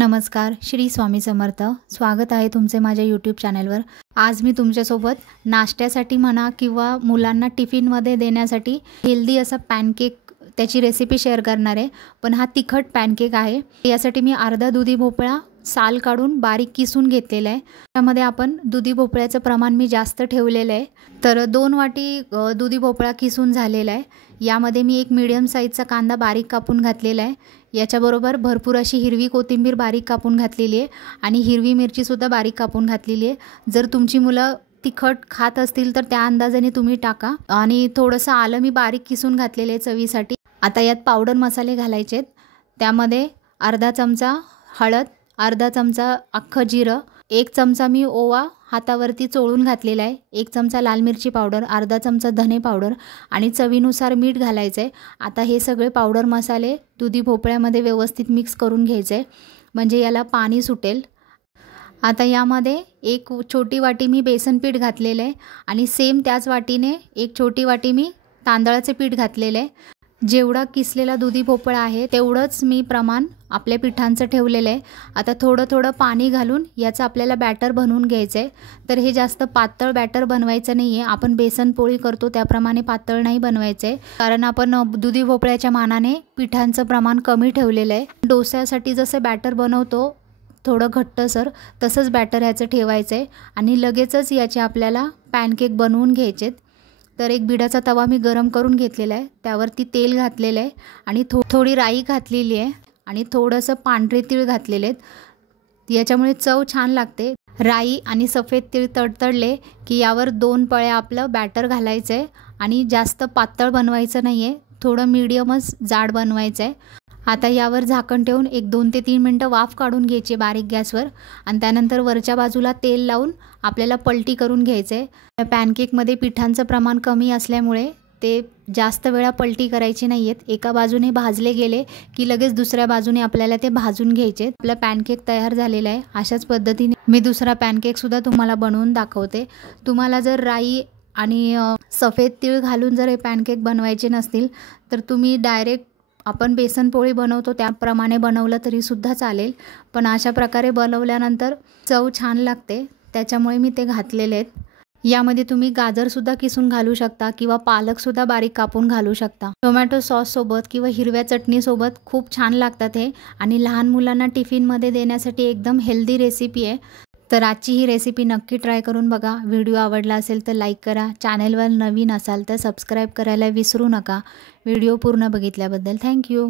नमस्कार, श्री स्वामी समर्थ। स्वागत आहे तुमचे माझ्या यूट्यूब चॅनलवर। आज मी तुमच्यासोबत नाश्त्यासाठी म्हणा किंवा मुलांना टिफिनमध्ये देण्यासाठी हेल्दी असा पॅनकेक त्याची रेसिपी शेअर करणार आहे। पण हा तिखट पॅनकेक आहे। यासाठी मी अर्धा दुधी भोपळा साल काढून बारीक किसून घेतलेला आहे। त्यामध्ये आपण दुधी भोपळ्याचं प्रमाण मी जास्त ठेवलेलं आहे। तर 2 वाटी दुधी भोपळा किसून झालेला आहे। यामध्ये मी एक मीडियम साईजचा कांदा बारीक कापून घातलेला आहे। याच्याबरोबर भरपूर अशी हिरवी कोथिंबीर बारीक कापून घातलेली आहे आणि हिरवी मिरची सुद्धा बारीक कापून घातलेली आहे। जर तुमची मुलं तिखट खात असतील तर त्या अंदाजाने तुम्ही टाका। आणि थोडंसं आलं मी बारीक किसून घातलेले आहे चवीसाठी। आता यात पावडर मसाले घालायचे आहेत। त्यामध्ये अर्धा चमचा हळद, अर्धा चमचा अख्खं जिरं, 1 चमचा मी ओवा हातावरती चोळून घातलेला आहे, 1 चमचा लाल मिरची पावडर, अर्धा चमचा धने पावडर आणि चवीनुसार मीठ घालायचं आहे। आता हे सगळे पावडर मसाले दुधी भोपळ्यामध्ये व्यवस्थित मिक्स करून घ्यायचे आहे, म्हणजे याला पाणी सुटेल। आता यामध्ये 1 छोटी वाटी मी बेसन पीठ घातलेलं आहे आणि सेम त्याच वाटीने 1 छोटी वाटी मी तांदळाचे पीठ घातलेलं आहे। जेवढा किसलेला दुधी भोपळा आहे तेवढंच मी प्रमाण आपल्या पिठांचं ठेवलेलं आहे। आता थोडं थोडं पाणी घालून याचं आपल्याला बॅटर बनवून घ्यायचं आहे। तर हे जास्त पातळ बॅटर बनवायचं नाही आहे। आपण बेसन पोळी करतो त्याप्रमाणे पातळ नाही बनवायचं आहे, कारण आपण दुधी भोपळ्याच्या मानाने पिठांचं प्रमाण कमी ठेवलेलं आहे। डोस्यासाठी जसं बॅटर बनवतो थोडं घट्टसर, तसंच बॅटर ह्याचं ठेवायचं आहे आणि लगेचच याचे आपल्याला पॅनकेक बनवून घ्यायचे आहेत। तर एक बिडाचा तवा मी गरम करून घेतलेला आहे, त्यावरती तेल घातलेलं आहे आणि थोडी राई घातलेली आहे आणि थोडंसं पांढरे तीळ घातलेले आहेत। याच्यामुळे चव छान लागते। राई आणि सफेद तीळ तडतडले की यावर 2 पळ्या आपलं बॅटर घालायचं आहे आणि जास्त पातळ बनवायचं नाही आहे, थोडं मीडियमच जाड बनवायचं आहे। आता यावर झाकण ठेवून एक 2 ते 3 मिनटं वाफ काढून घ्यायची बारीक गॅसवर आणि त्यानंतर वरच्या बाजूला तेल लावून आपल्याला पलटी करून घ्यायचं आहे। पॅनकेकमध्ये पिठांचं प्रमाण कमी असल्यामुळे ते जास्त वेळा पलटी करायची नाही आहेत। एका बाजूने भाजले गेले की लगेच दुसऱ्या बाजूने आपल्याला ते भाजून घ्यायचे। आपला पॅनकेक तयार झालेला आहे। अशाच पद्धतीने मी दुसरा पॅनकेकसुद्धा तुम्हाला बनवून दाखवते। तुम्हाला जर राई आणि सफेद तीळ घालून जर हे पॅनकेक बनवायचे नसतील तर तुम्ही डायरेक्ट आपण बेसन पोळी बनवतो त्याप्रमाणे बनवलं तरीसुद्धा चालेल, पण अशा प्रकारे बनवल्यानंतर चव छान लागते, त्याच्यामुळे मी ते घातलेले आहेत। यामध्ये तुम्ही गाजरसुद्धा किसून घालू शकता किंवा पालकसुद्धा बारीक कापून घालू शकता। टोमॅटो सॉससोबत किंवा हिरव्या चटणीसोबत खूप छान लागतात हे आणि लहान मुलांना टिफिनमध्ये देण्यासाठी एकदम हेल्दी रेसिपी आहे। तर आजची ही रेसिपी नक्की ट्राय करून बघा। व्हिडिओ आवडला असेल तर लाईक करा, चॅनलवर नवीन असाल तर सबस्क्राईब करायला विसरू नका। व्हिडिओ पूर्ण बघितल्याबद्दल थँक्यू।